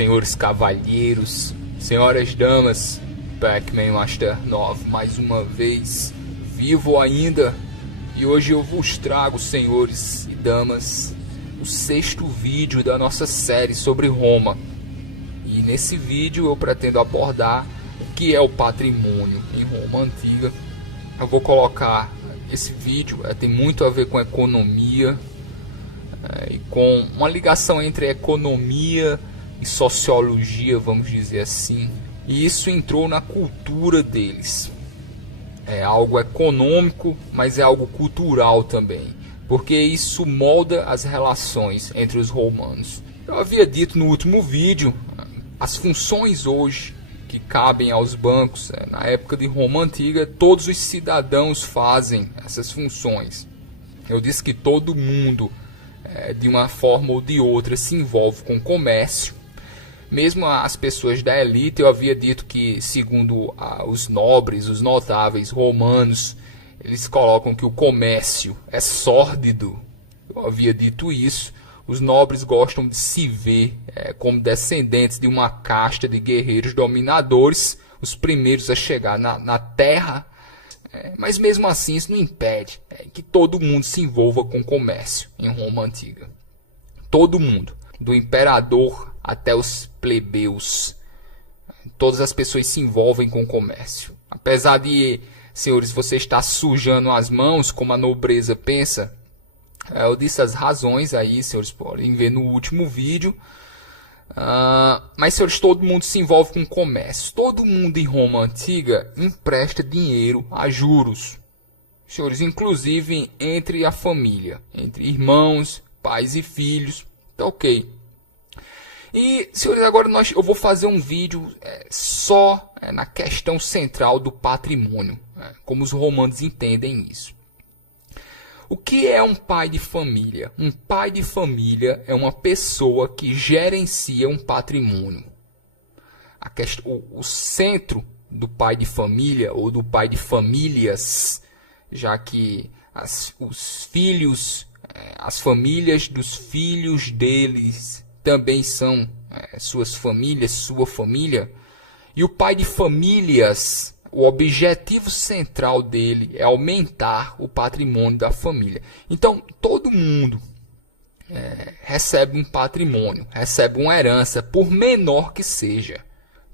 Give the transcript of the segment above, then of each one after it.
Senhores cavalheiros, senhoras damas, Pac-Man Master 9 mais uma vez, vivo ainda, e hoje eu vos trago, senhores e damas, o 6º vídeo da nossa série sobre Roma. E nesse vídeo eu pretendo abordar o que é o patrimônio em Roma Antiga. Eu vou colocar esse vídeo, tem muito a ver com economia, e com uma ligação entre economia e sociologia, vamos dizer assim. E isso entrou na cultura deles. É algo econômico, mas é algo cultural também, porque isso molda as relações entre os romanos. Eu havia dito no último vídeo, as funções hoje que cabem aos bancos, na época de Roma Antiga, todos os cidadãos fazem essas funções. Eu disse que todo mundo, de uma forma ou de outra, se envolve com comércio. Mesmo as pessoas da elite, eu havia dito que, segundo os nobres, os notáveis romanos, eles colocam que o comércio é sórdido. Eu havia dito isso. Os nobres gostam de se ver como descendentes de uma casta de guerreiros dominadores, os primeiros a chegar na terra. Mas mesmo assim isso não impede que todo mundo se envolva com comércio em Roma Antiga. Todo mundo, do imperador até os plebeus, todas as pessoas se envolvem com comércio. Apesar de, senhores, você estar sujando as mãos, como a nobreza pensa, eu disse as razões aí, senhores, podem ver no último vídeo. Mas, senhores, todo mundo se envolve com comércio. Todo mundo em Roma Antiga empresta dinheiro a juros. Senhores, inclusive entre a família, entre irmãos, pais e filhos. Tá ok. E, senhores, agora eu vou fazer um vídeo só na questão central do patrimônio, como os romanos entendem isso. O que é um pai de família? Um pai de família é uma pessoa que gerencia um patrimônio. O centro do pai de família, ou do pai de famílias, já que os filhos, as famílias dos filhos deles também são suas famílias, sua família. E o pai de famílias, o objetivo central dele é aumentar o patrimônio da família. Então, todo mundo recebe um patrimônio, recebe uma herança, por menor que seja.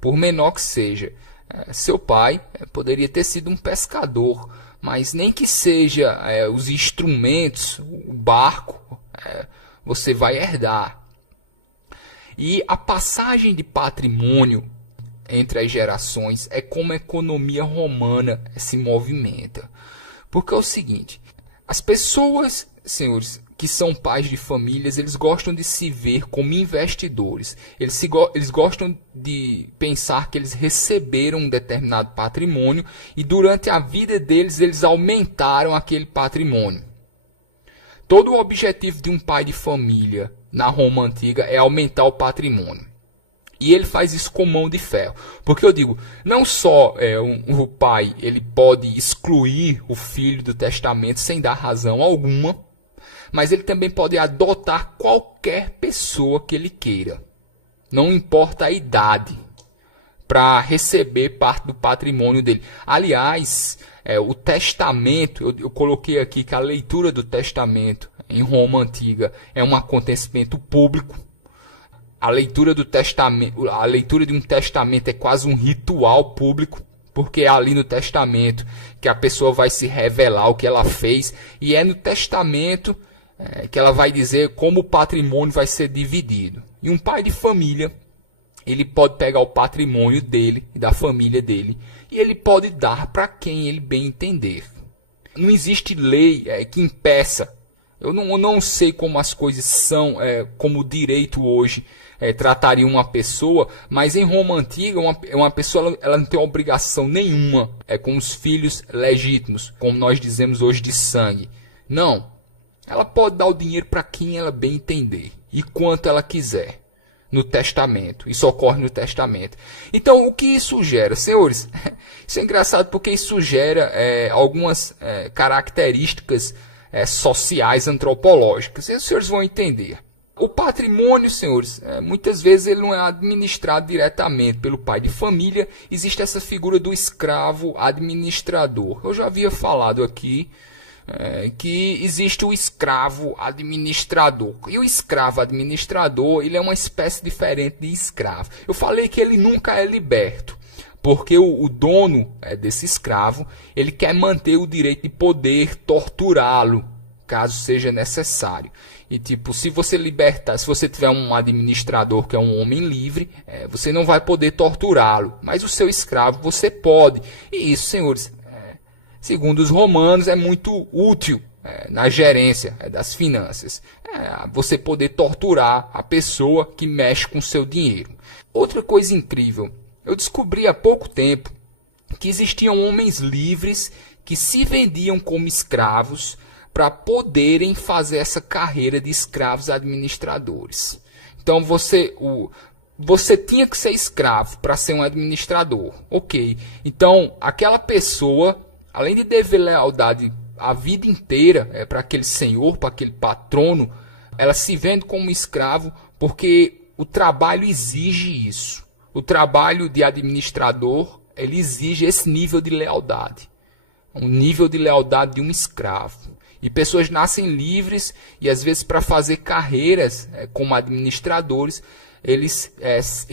Por menor que seja. Seu pai poderia ter sido um pescador, mas nem que seja os instrumentos, o barco, você vai herdar. E a passagem de patrimônio entre as gerações é como a economia romana se movimenta. Porque é o seguinte, as pessoas, senhores, que são pais de famílias, eles gostam de se ver como investidores. Eles gostam de pensar que eles receberam um determinado patrimônio e durante a vida deles, eles aumentaram aquele patrimônio. Todo o objetivo de um pai de família na Roma Antiga é aumentar o patrimônio. E ele faz isso com mão de ferro. Porque eu digo, não só o pai ele pode excluir o filho do testamento sem dar razão alguma, mas ele também pode adotar qualquer pessoa que ele queira. Não importa a idade, para receber parte do patrimônio dele. Aliás, o testamento, eu coloquei aqui que a leitura do testamento em Roma Antiga é um acontecimento público. A leitura do testamento, a leitura de um testamento é quase um ritual público, porque é ali no testamento que a pessoa vai se revelar o que ela fez, e é no testamento que ela vai dizer como o patrimônio vai ser dividido. E um pai de família, ele pode pegar o patrimônio dele e da família dele, e ele pode dar para quem ele bem entender. Não existe lei que impeça. Eu não sei como as coisas são, como o direito hoje trataria uma pessoa, mas em Roma Antiga, uma pessoa ela não tem obrigação nenhuma com os filhos legítimos, como nós dizemos hoje de sangue. Não. Ela pode dar o dinheiro para quem ela bem entender e quanto ela quiser no testamento. Isso ocorre no testamento. Então, o que isso gera? Senhores, isso é engraçado porque isso gera algumas características sociais, antropológicas. E os senhores vão entender. O patrimônio, senhores, muitas vezes ele não é administrado diretamente pelo pai de família. Existe essa figura do escravo administrador. Eu já havia falado aqui que existe o escravo administrador. E o escravo administrador, ele é uma espécie diferente de escravo. Eu falei que ele nunca é liberto, porque o dono desse escravo, ele quer manter o direito de poder torturá-lo, caso seja necessário. E tipo, se você libertar, se você tiver um administrador que é um homem livre, você não vai poder torturá-lo. Mas o seu escravo você pode. E isso, senhores, segundo os romanos, é muito útil na gerência das finanças. Você poder torturar a pessoa que mexe com o seu dinheiro. Outra coisa incrível, eu descobri há pouco tempo que existiam homens livres que se vendiam como escravos para poderem fazer essa carreira de escravos administradores. Então você tinha que ser escravo para ser um administrador. Ok. Então aquela pessoa, além de dever lealdade a vida inteira para aquele senhor, para aquele patrono, ela se vende como escravo porque o trabalho exige isso. O trabalho de administrador, ele exige esse nível de lealdade. Um nível de lealdade de um escravo. E pessoas nascem livres e às vezes para fazer carreiras como administradores, eles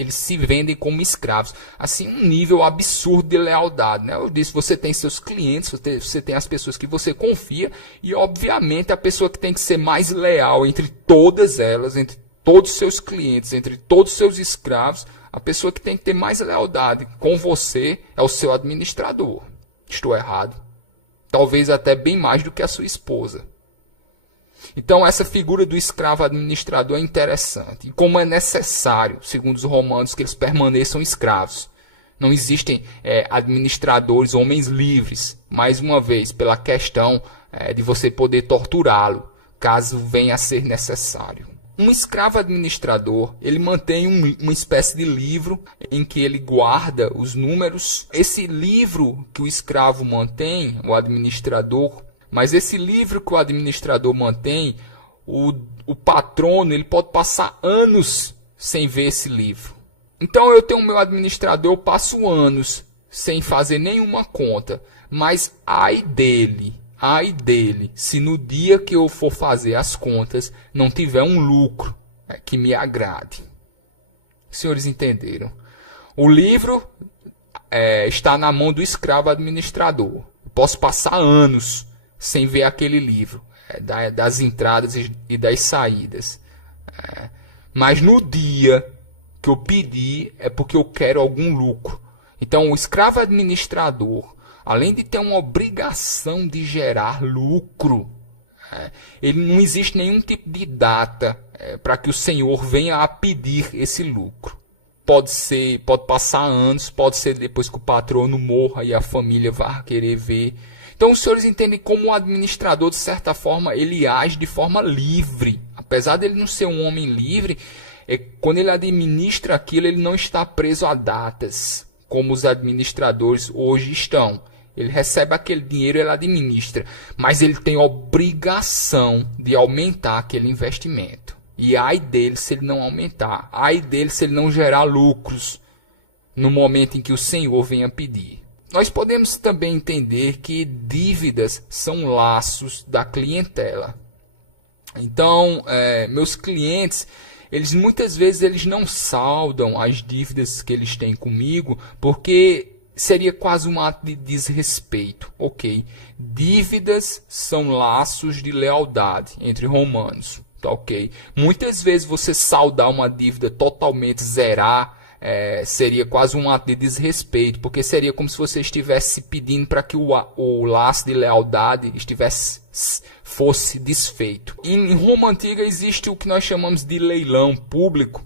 se vendem como escravos. Assim, um nível absurdo de lealdade. Né? Eu disse, você tem seus clientes, você tem as pessoas que você confia e obviamente a pessoa que tem que ser mais leal entre todas elas, entre todos os seus clientes, entre todos os seus escravos, a pessoa que tem que ter mais lealdade com você é o seu administrador. Estou errado? Talvez até bem mais do que a sua esposa. Então essa figura do escravo administrador é interessante. E como é necessário, segundo os romanos, que eles permaneçam escravos. Não existem administradores, homens livres, mais uma vez, pela questão de você poder torturá-lo, caso venha a ser necessário. Um escravo administrador, ele mantém uma espécie de livro em que ele guarda os números. Esse livro que o escravo mantém, o administrador, mas esse livro que o administrador mantém, o patrono, ele pode passar anos sem ver esse livro. Então eu tenho o meu administrador, eu passo anos sem fazer nenhuma conta, mas ai dele, se no dia que eu for fazer as contas não tiver um lucro que me agrade. Os senhores entenderam? O livro está na mão do escravo administrador. Eu posso passar anos sem ver aquele livro, das entradas e das saídas. Mas no dia que eu pedir é porque eu quero algum lucro. Então o escravo administrador, além de ter uma obrigação de gerar lucro, ele não existe nenhum tipo de data para que o senhor venha a pedir esse lucro. Pode passar anos, pode ser depois que o patrono morra e a família vá querer ver. Então os senhores entendem como o administrador, de certa forma, ele age de forma livre. Apesar dele não ser um homem livre, quando ele administra aquilo, ele não está preso a datas, como os administradores hoje estão. Ele recebe aquele dinheiro e ele administra. Mas ele tem obrigação de aumentar aquele investimento. E ai dele se ele não aumentar. Ai dele se ele não gerar lucros no momento em que o senhor venha pedir. Nós podemos também entender que dívidas são laços da clientela. Então, meus clientes, muitas vezes eles não saldam as dívidas que eles têm comigo, porque seria quase um ato de desrespeito. Ok, dívidas são laços de lealdade entre romanos. Tá, ok, muitas vezes você saldar uma dívida totalmente, zerar, seria quase um ato de desrespeito, porque seria como se você estivesse pedindo para que o laço de lealdade fosse desfeito. Em Roma Antiga existe o que nós chamamos de leilão público.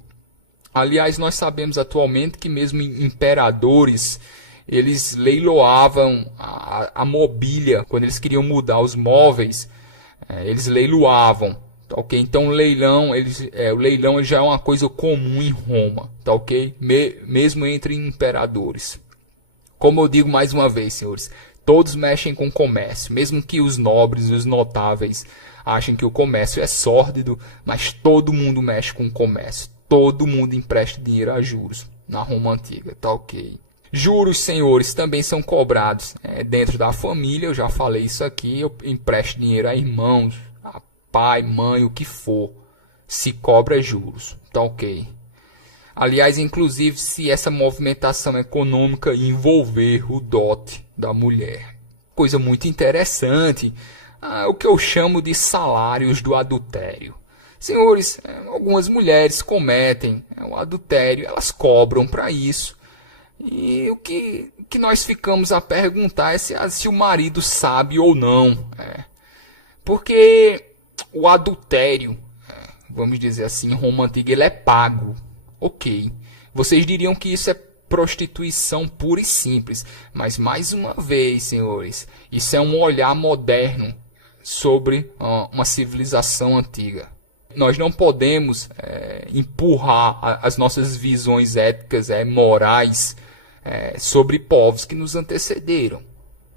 Aliás, nós sabemos atualmente que mesmo imperadores, eles leiloavam a mobília. Quando eles queriam mudar os móveis, eles leiloavam. Tá, ok? Então o leilão ele já é uma coisa comum em Roma, tá, ok? Mesmo entre imperadores. Como eu digo mais uma vez, senhores, todos mexem com comércio, mesmo que os nobres, os notáveis, acham que o comércio é sórdido, mas todo mundo mexe com o comércio. Todo mundo empresta dinheiro a juros na Roma Antiga, tá ok? Juros, senhores, também são cobrados dentro da família, eu já falei isso aqui, eu empresto dinheiro a irmãos, a pai, mãe, o que for, se cobra juros, tá ok? Aliás, inclusive, se essa movimentação econômica envolver o dote da mulher. Coisa muito interessante, o que eu chamo de salários do adultério. Senhores, algumas mulheres cometem o adultério, elas cobram para isso. E o que nós ficamos a perguntar é se o marido sabe ou não. Porque o adultério, vamos dizer assim, em Roma Antiga, ele é pago. Ok. Vocês diriam que isso é prostituição pura e simples. Mas, mais uma vez, senhores, isso é um olhar moderno sobre uma civilização antiga. Nós não podemos empurrar as nossas visões éticas, morais, sobre povos que nos antecederam.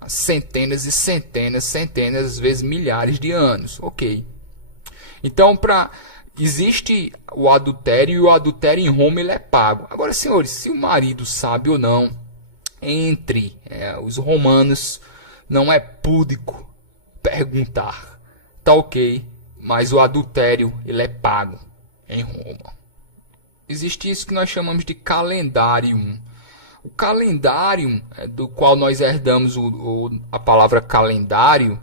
Centenas e centenas, centenas, às vezes milhares de anos. Ok. Então, existe o adultério, e o adultério em Roma ele é pago. Agora, senhores, se o marido sabe ou não, entre os romanos, não é púdico perguntar. Tá ok, mas o adultério ele é pago em Roma. Existe isso que nós chamamos de calendário. O calendário, do qual nós herdamos a palavra calendário,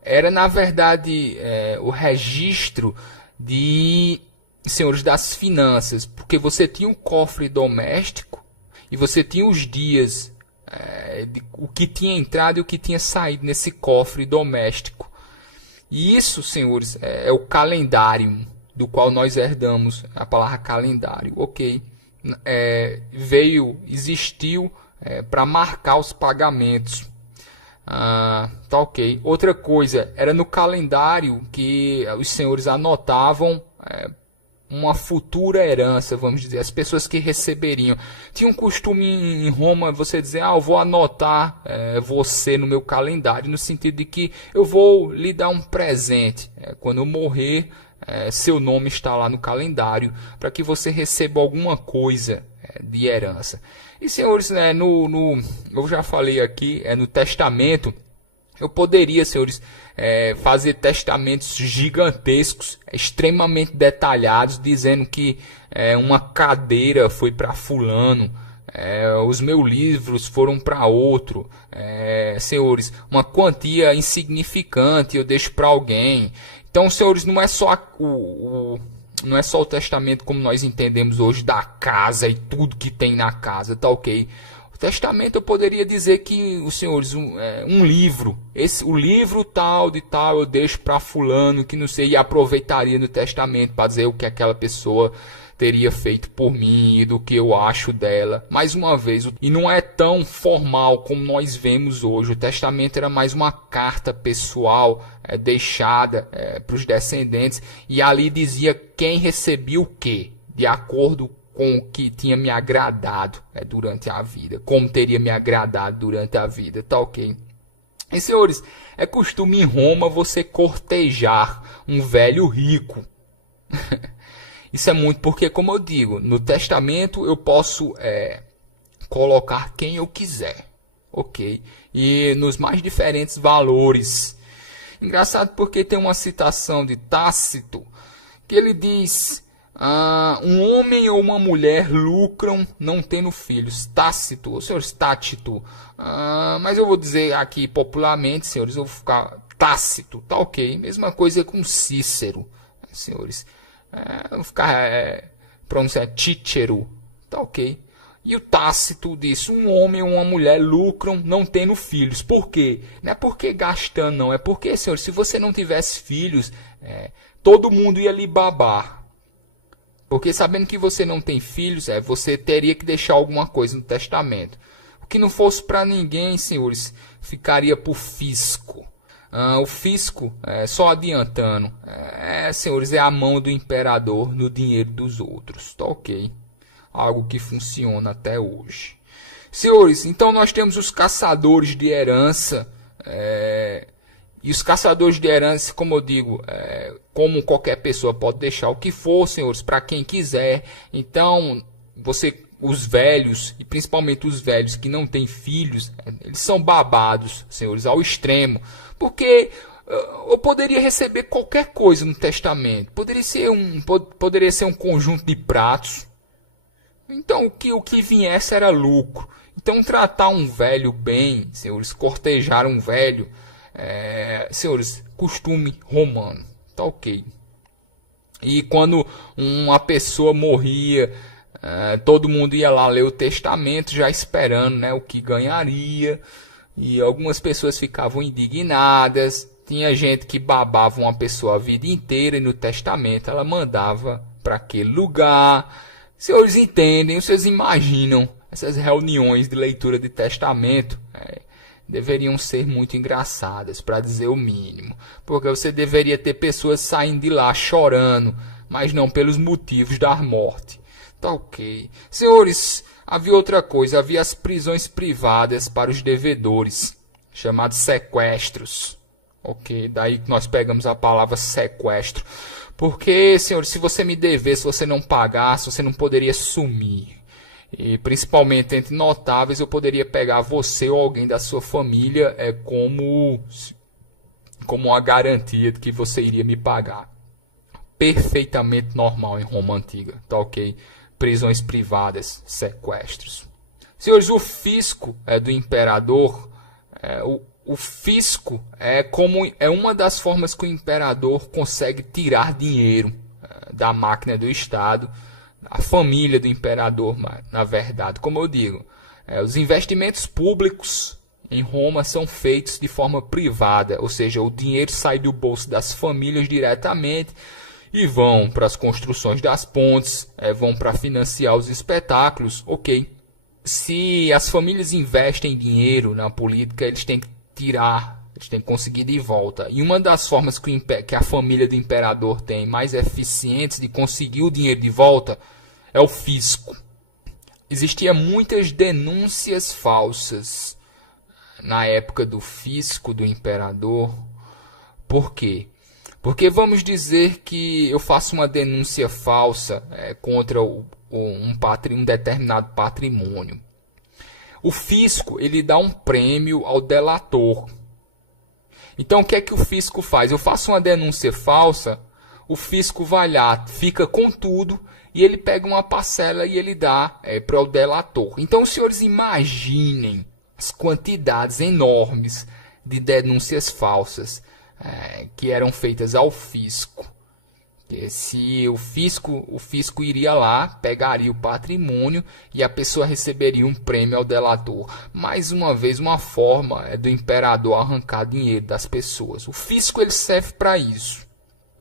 era na verdade o registro de senhores das finanças, porque você tinha um cofre doméstico e você tinha os dias, o que tinha entrado e o que tinha saído nesse cofre doméstico. E isso, senhores, é o calendário do qual nós herdamos a palavra calendário, ok? Existiu para marcar os pagamentos. Tá ok. Outra coisa, era no calendário que os senhores anotavam uma futura herança, vamos dizer, as pessoas que receberiam. Tinha um costume em Roma você dizer, eu vou anotar você no meu calendário, no sentido de que eu vou lhe dar um presente. Quando eu morrer, seu nome está lá no calendário, para que você receba alguma coisa de herança. E senhores, eu já falei aqui, no testamento, eu poderia, senhores, fazer testamentos gigantescos, extremamente detalhados, dizendo que uma cadeira foi para fulano, os meus livros foram para outro, senhores, uma quantia insignificante eu deixo para alguém. Então, senhores, não é só o testamento como nós entendemos hoje, da casa e tudo que tem na casa, tá ok? O testamento eu poderia dizer que, os senhores, um livro, o livro tal de tal eu deixo para fulano, que não sei, e aproveitaria no testamento para dizer o que aquela pessoa teria feito por mim e do que eu acho dela. Mais uma vez, e não é tão formal como nós vemos hoje. O testamento era mais uma carta pessoal deixada para os descendentes, e ali dizia quem recebia o quê, de acordo com o que tinha me agradado durante a vida, como teria me agradado durante a vida, tá ok? E senhores, é costume em Roma você cortejar um velho rico. Isso é muito porque, como eu digo, no testamento eu posso colocar quem eu quiser, ok? E nos mais diferentes valores. Engraçado porque tem uma citação de Tácito, que ele diz, um homem ou uma mulher lucram não tendo filhos. Tácito, senhores, Tácito. Mas eu vou dizer aqui popularmente, senhores, eu vou ficar Tácito, tá ok? Mesma coisa com Cícero, senhores. Vou ficar pronunciando Cícero, tá ok? E o Tácito disse, um homem ou uma mulher lucram não tendo filhos. Por quê? Não é porque gastando, não. É porque, senhor, se você não tivesse filhos, todo mundo ia lhe babar. Porque sabendo que você não tem filhos, você teria que deixar alguma coisa no testamento. O que não fosse para ninguém, senhores, ficaria por fisco. O fisco, só adiantando, senhores, é a mão do imperador no dinheiro dos outros, tá ok? Algo que funciona até hoje. Senhores, então nós temos os caçadores de herança, E os caçadores de herança, como eu digo, como qualquer pessoa pode deixar o que for, senhores, para quem quiser. Então, os velhos, e principalmente os velhos que não têm filhos, eles são babados, senhores, ao extremo. Porque eu poderia receber qualquer coisa no testamento. Poderia ser um conjunto de pratos. Então, o que viesse era lucro. Então, tratar um velho bem, senhores, cortejar um velho, senhores, costume romano, tá ok. E quando uma pessoa morria, todo mundo ia lá ler o testamento, já esperando, né, o que ganharia. E algumas pessoas ficavam indignadas. Tinha gente que babava uma pessoa a vida inteira e no testamento ela mandava para aquele lugar. Senhores entendem, vocês imaginam essas reuniões de leitura de testamento deveriam ser muito engraçadas, para dizer o mínimo. Porque você deveria ter pessoas saindo de lá chorando, mas não pelos motivos da morte. Tá ok. Senhores, havia outra coisa, havia as prisões privadas para os devedores, chamados sequestros. Ok, daí que nós pegamos a palavra sequestro. Porque, senhores, se você me dever, se você não pagasse, você não poderia sumir. E principalmente entre notáveis, eu poderia pegar você ou alguém da sua família como uma garantia de que você iria me pagar. Perfeitamente normal em Roma Antiga, tá ok? Prisões privadas, sequestros. Senhores, o fisco do imperador, o fisco é uma das formas que o imperador consegue tirar dinheiro da máquina do Estado. A família do imperador, na verdade, como eu digo, os investimentos públicos em Roma são feitos de forma privada, ou seja, o dinheiro sai do bolso das famílias diretamente e vão para as construções das pontes, vão para financiar os espetáculos, ok. Se as famílias investem dinheiro na política, eles têm que tirar, eles têm que conseguir de volta. E uma das formas que a família do imperador tem mais eficientes de conseguir o dinheiro de volta é o fisco. Existiam muitas denúncias falsas na época do fisco do imperador. Por quê? Porque vamos dizer que eu faço uma denúncia falsa contra um determinado patrimônio. O fisco ele dá um prêmio ao delator. Então o que é que o fisco faz? Eu faço uma denúncia falsa, o fisco vai lá, fica com tudo e ele pega uma parcela e ele dá para o delator. Então os senhores imaginem as quantidades enormes de denúncias falsas que eram feitas ao fisco. Se o fisco iria lá, pegaria o patrimônio e a pessoa receberia um prêmio ao delator. Mais uma vez, uma forma do imperador arrancar dinheiro das pessoas. O fisco ele serve para isso.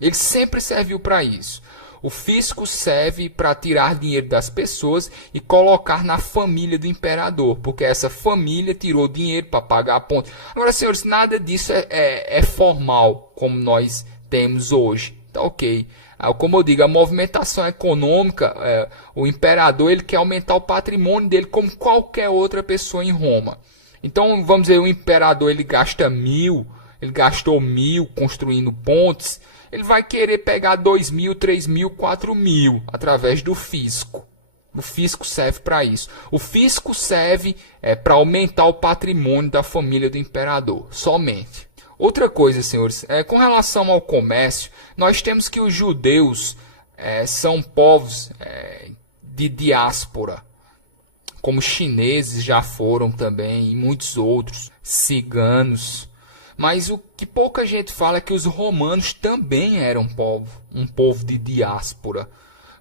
Ele sempre serviu para isso. O fisco serve para tirar dinheiro das pessoas e colocar na família do imperador, porque essa família tirou dinheiro para pagar a ponte. Agora, senhores, nada disso é formal, como nós temos hoje. Tá ok. Como eu digo, a movimentação econômica, o imperador ele quer aumentar o patrimônio dele como qualquer outra pessoa em Roma. Então, vamos dizer, o imperador ele gasta 1.000, ele gastou 1.000 construindo pontes, ele vai querer pegar 2.000, 3.000, 4.000 através do fisco. O fisco serve para isso. O fisco serve para aumentar o patrimônio da família do imperador, somente. Outra coisa, senhores, com relação ao comércio, nós temos que os judeus são povos de diáspora, como chineses já foram também, e muitos outros, ciganos. Mas o que pouca gente fala é que os romanos também eram um povo de diáspora.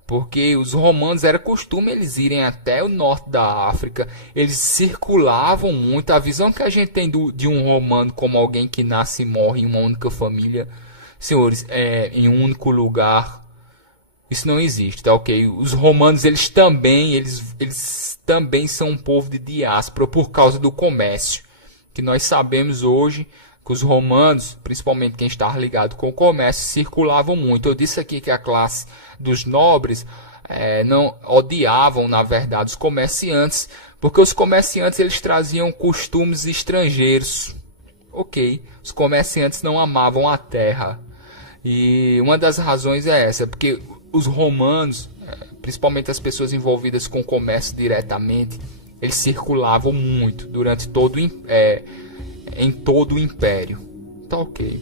Porque os romanos era costume eles irem até o norte da África, eles circulavam muito. A visão que a gente tem de um romano como alguém que nasce e morre em uma única família, senhores, em um único lugar, isso não existe, tá ok? Os romanos eles também são um povo de diáspora por causa do comércio, que nós sabemos hoje que os romanos, principalmente quem estava ligado com o comércio, circulavam muito. Eu disse aqui que a classe dos nobres não odiavam, na verdade, os comerciantes, porque os comerciantes eles traziam costumes estrangeiros. Ok, os comerciantes não amavam a terra. E uma das razões é essa, porque os romanos, principalmente as pessoas envolvidas com o comércio diretamente, eles circulavam muito durante em todo o império. Tá ok.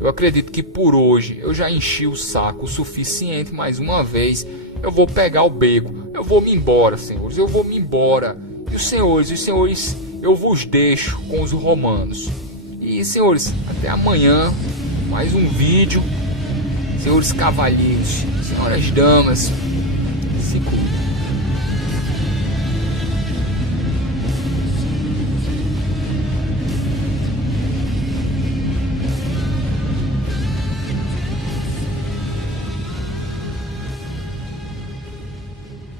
Eu acredito que por hoje eu já enchi o saco o suficiente. Mais uma vez eu vou pegar o beco. Eu vou me embora, senhores. Eu vou me embora. E os senhores, eu vos deixo com os romanos. E senhores, até amanhã. Mais um vídeo. Senhores cavalheiros, senhoras damas, se cuidem.